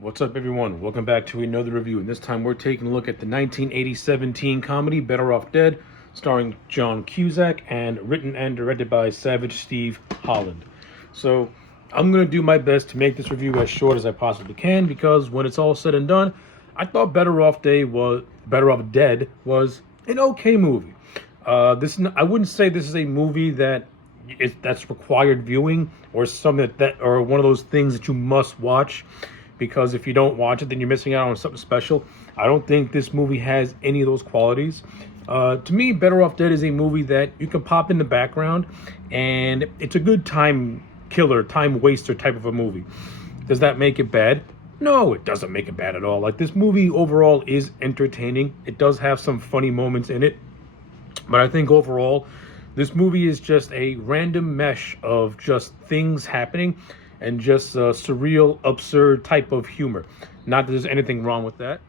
What's up, everyone? Welcome back to another review. And this time we're taking a look at the 1987 teen comedy Better Off Dead, starring John Cusack and written and directed by Savage Steve Holland. So I'm going to do my best to make this review as short as I possibly can because when it's all said and done, I thought Better Off Dead was an okay movie. I wouldn't say this is a movie that's required viewing or something that or one of those things that you must watch, because if you don't watch it, then you're missing out on something special. I don't think this movie has any of those qualities. To me, Better Off Dead is a movie that you can pop in the background, and it's a good time killer, time waster type of a movie. Does that make it bad? No, it doesn't make it bad at all. Like, this movie overall is entertaining. It does have some funny moments in it, but I think overall, this movie is just a random mesh of just things happening and just surreal, absurd type of humor. Not that there's anything wrong with that,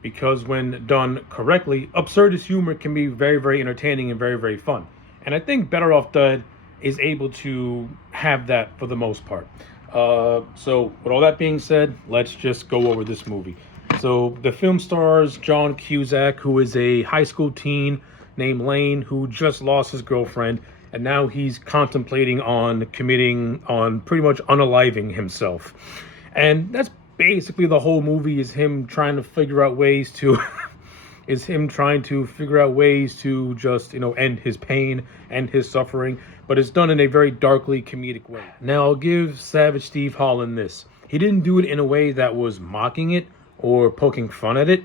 because when done correctly, absurdist humor can be very, very entertaining and very, very fun. And I think Better Off Dead is able to have that for the most part. So, with all that being said, let's just go over this movie. So, the film stars John Cusack, who is a high school teen named Lane who just lost his girlfriend, and now he's contemplating on pretty much unaliving himself. And that's basically the whole movie, is him trying to figure out ways to just, end his pain and his suffering, but it's done in a very darkly comedic way. Now, I'll give Savage Steve Holland this. He didn't do it in a way that was mocking it or poking fun at it.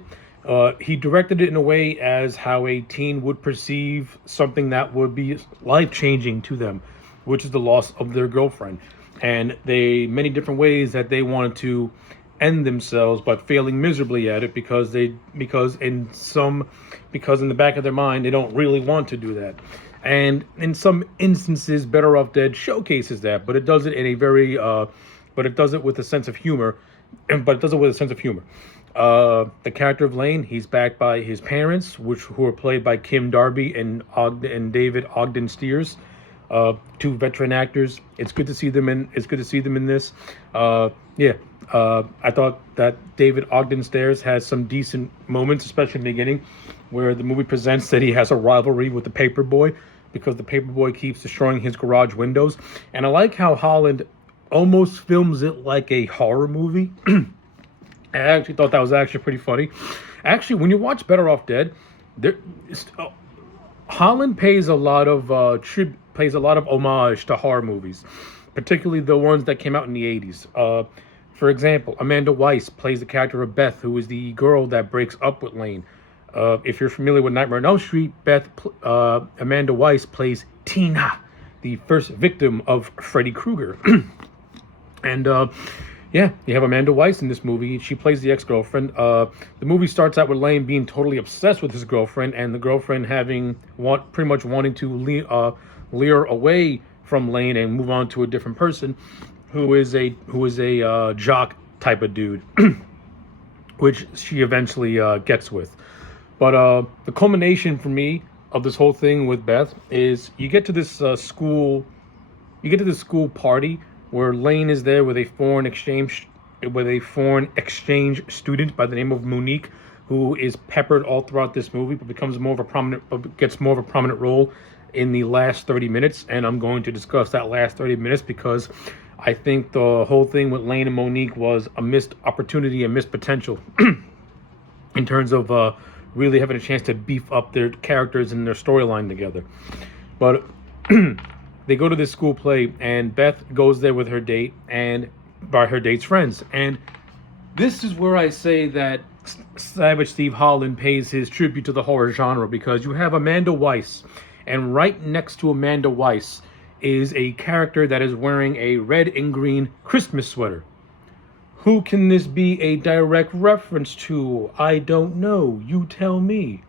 He directed it in a way as how a teen would perceive something that would be life-changing to them, which is the loss of their girlfriend. And many different ways that they wanted to end themselves, but failing miserably at it because in the back of their mind, they don't really want to do that. And in some instances, Better Off Dead showcases that, but it does it in a very, but it does it with a sense of humor, The character of Lane, he's backed by his parents, who are played by Kim Darby and David Ogden Stiers, two veteran actors. It's good to see them in this. I thought that David Ogden Stiers has some decent moments, especially in the beginning, where the movie presents that he has a rivalry with the Paperboy because the Paperboy keeps destroying his garage windows. And I like how Holland almost films it like a horror movie. I actually thought that was actually pretty funny. Actually, when you watch Better Off Dead, Holland pays a lot of homage to horror movies, particularly the ones that came out in the 80s. For example, Amanda Weiss plays the character of Beth, who is the girl that breaks up with Lane. If you're familiar with Nightmare on Elm Street, Amanda Weiss plays Tina, the first victim of Freddy Krueger. And you have Amanda Weiss in this movie. She plays the ex-girlfriend. The movie starts out with Lane being totally obsessed with his girlfriend, and the girlfriend pretty much wanting to lure away from Lane and move on to a different person, who is a jock type of dude, which she eventually gets with. But the culmination for me of this whole thing with Beth is you get to this school party where Lane is there with a foreign exchange student by the name of Monique, who is peppered all throughout this movie, but gets more of a prominent role in the last 30 minutes. And I'm going to discuss that last 30 minutes because I think the whole thing with Lane and Monique was a missed opportunity, a missed potential in terms of really having a chance to beef up their characters and their storyline together. But they go to this school play, and Beth goes there with her date and by her date's friends. And this is where I say that Savage Steve Holland pays his tribute to the horror genre, because you have Amanda Weiss, and right next to Amanda Weiss is a character that is wearing a red and green Christmas sweater. Who can this be a direct reference to? I don't know. You tell me.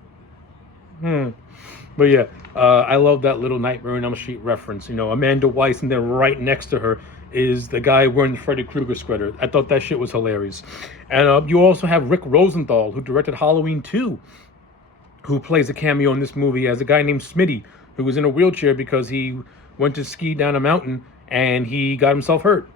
But yeah, I love that little Nightmare on Elm Street reference. Amanda Weiss, and then right next to her is the guy wearing the Freddy Krueger sweater. I thought that shit was hilarious. And you also have Rick Rosenthal, who directed Halloween 2, who plays a cameo in this movie as a guy named Smitty, who was in a wheelchair because he went to ski down a mountain and he got himself hurt.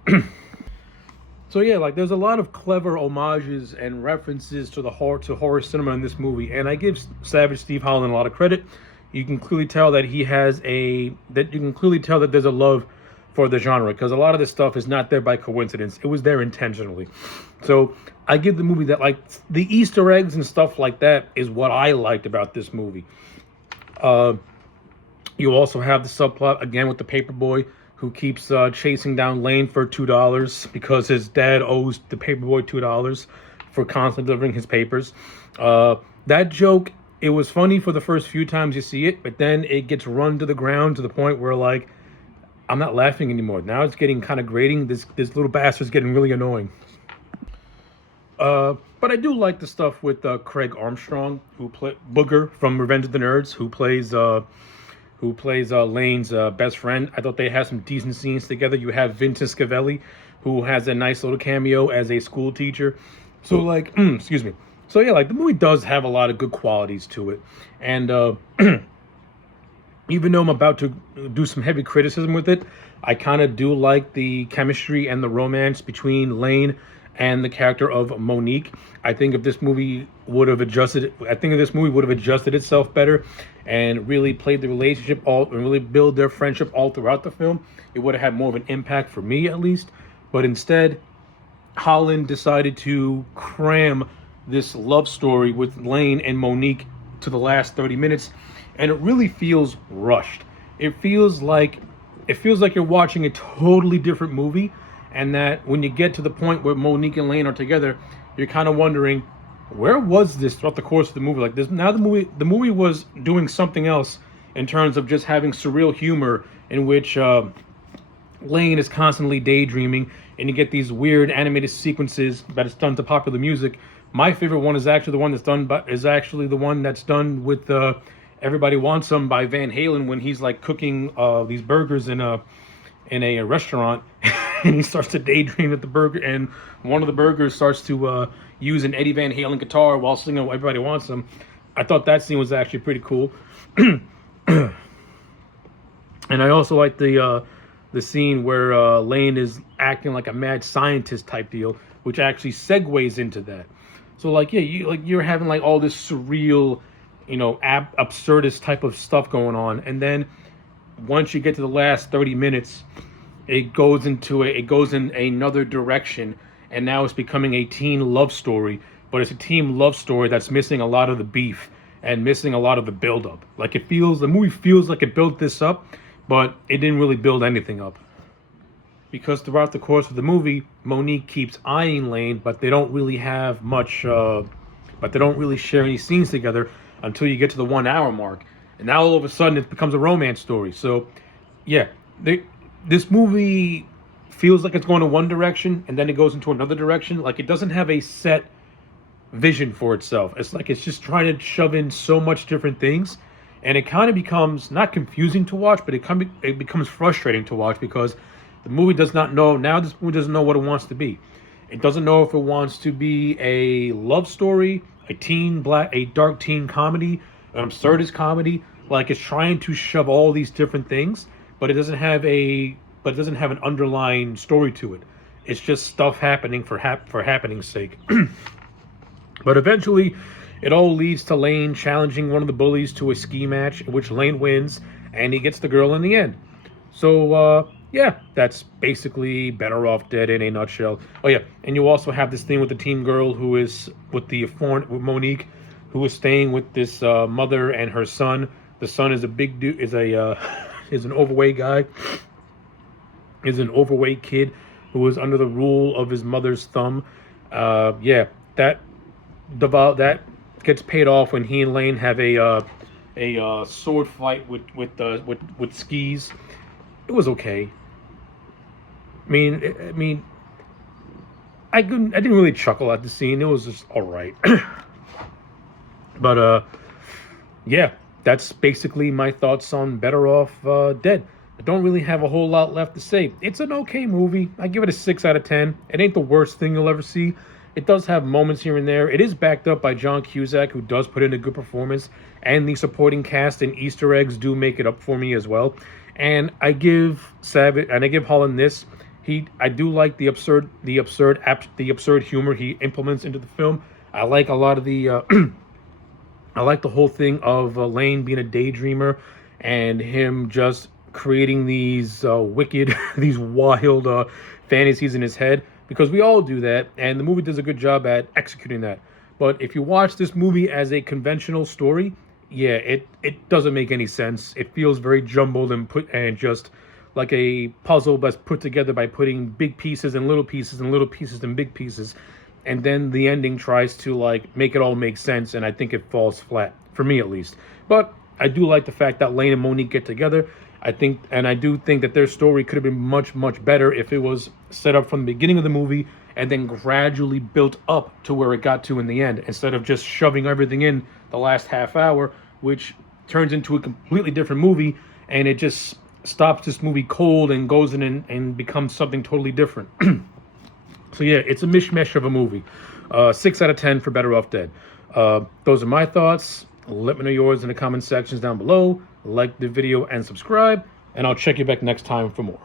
So yeah, like there's a lot of clever homages and references to the horror cinema in this movie, and I give Savage Steve Holland a lot of credit. You can clearly tell that you can clearly tell that there's a love for the genre, because a lot of this stuff is not there by coincidence. It was there intentionally. So I give the movie that, like, the Easter eggs and stuff like that is what I liked about this movie. Uh, you also have the subplot again with the paperboy who keeps chasing down Lane for $2 because his dad owes the paperboy $2 for constantly delivering his papers. That joke, it was funny for the first few times you see it, but then it gets run to the ground to the point where, like, I'm not laughing anymore. Now it's getting kind of grating. This little bastard's getting really annoying. But I do like the stuff with Craig Armstrong, who play Booger from Revenge of the Nerds, who plays Lane's best friend. I thought they had some decent scenes together. You have Vincent Scavelli, who has a nice little cameo as a school teacher. So, like, excuse me. So yeah, like, the movie does have a lot of good qualities to it, and even though I'm about to do some heavy criticism with it, I kind of do like the chemistry and the romance between Lane and the character of Monique. I think if this movie would have adjusted itself better and really played the relationship and really build their friendship all throughout the film, it would have had more of an impact for me, at least. But instead, Holland decided to cram this love story with Lane and Monique to the last 30 minutes, and it really feels rushed. It feels like you're watching a totally different movie, and that when you get to the point where Monique and Lane are together, you're kind of wondering, where was this throughout the course of the movie? Like, this now, the movie was doing something else in terms of just having surreal humor in which Lane is constantly daydreaming, and you get these weird animated sequences that is done to popular music. My favorite one is actually the one that's done with "Everybody Wants Some" by Van Halen, when he's like cooking these burgers in a restaurant, and he starts to daydream at the burger, and one of the burgers starts to use an Eddie Van Halen guitar while singing "Everybody Wants Some." I thought that scene was actually pretty cool. And I also like the scene where Lane is acting like a mad scientist type deal, which actually segues into that. So, like, yeah, you're having like all this surreal, absurdist type of stuff going on, and then once you get to the last 30 minutes, it goes in another direction, and now it's becoming a teen love story. But it's a teen love story that's missing a lot of the beef and missing a lot of the build-up. Like, the movie feels like it built this up, but it didn't really build anything up. Because throughout the course of the movie, Monique keeps eyeing Lane, but they don't really have much, but they don't really share any scenes together until you get to the 1 hour mark. And now all of a sudden it becomes a romance story. So, yeah, this movie feels like it's going in one direction and then it goes into another direction. Like, it doesn't have a set vision for itself. It's like it's just trying to shove in so much different things. And it kind of becomes not confusing to watch, but it becomes frustrating to watch, because the movie does not know. Now this movie doesn't know what it wants to be. It doesn't know if it wants to be a love story, a dark teen comedy, an absurdist comedy. Like, it's trying to shove all these different things, but it doesn't have an underlying story to it. It's just stuff happening for happening's sake. But eventually, it all leads to Lane challenging one of the bullies to a ski match, in which Lane wins, and he gets the girl in the end. So, yeah, that's basically Better Off Dead in a nutshell. Oh yeah, and you also have this thing with the teen girl who is with Monique, who is staying with this mother and her son. The son is a big dude, is an overweight guy, is an overweight kid who is under the rule of his mother's thumb. Yeah, that gets paid off when he and Lane have a sword fight with skis. It was okay. I mean, I didn't really chuckle at the scene. It was just all right. But yeah, that's basically my thoughts on Better Off Dead. I don't really have a whole lot left to say. It's an okay movie. I give it a 6 out of 10. It ain't the worst thing you'll ever see. It does have moments here and there. It is backed up by John Cusack, who does put in a good performance, and the supporting cast and Easter eggs do make it up for me as well. And I give Holland this. I do like the absurd humor he implements into the film. I like a lot of the I like the whole thing of Lane being a daydreamer and him just creating these wicked, these wild fantasies in his head, because we all do that, and the movie does a good job at executing that. But if you watch this movie as a conventional story, yeah, it doesn't make any sense. It feels very jumbled and just like a puzzle that's put together by putting big pieces and little pieces and little pieces and big pieces, and then the ending tries to like make it all make sense, and I think it falls flat for me at least. But I do like the fact that Lane and Monique get together. I do think that their story could have been much, much better if it was set up from the beginning of the movie and then gradually built up to where it got to in the end, instead of just shoving everything in the last half hour, which turns into a completely different movie, and it just stops this movie cold and goes in and becomes something totally different. So yeah, it's a mishmash of a movie. 6 out of 10 for Better Off Dead. Those are my thoughts. Let me know yours in the comment sections down below. Like the video and subscribe, and I'll check you back next time for more.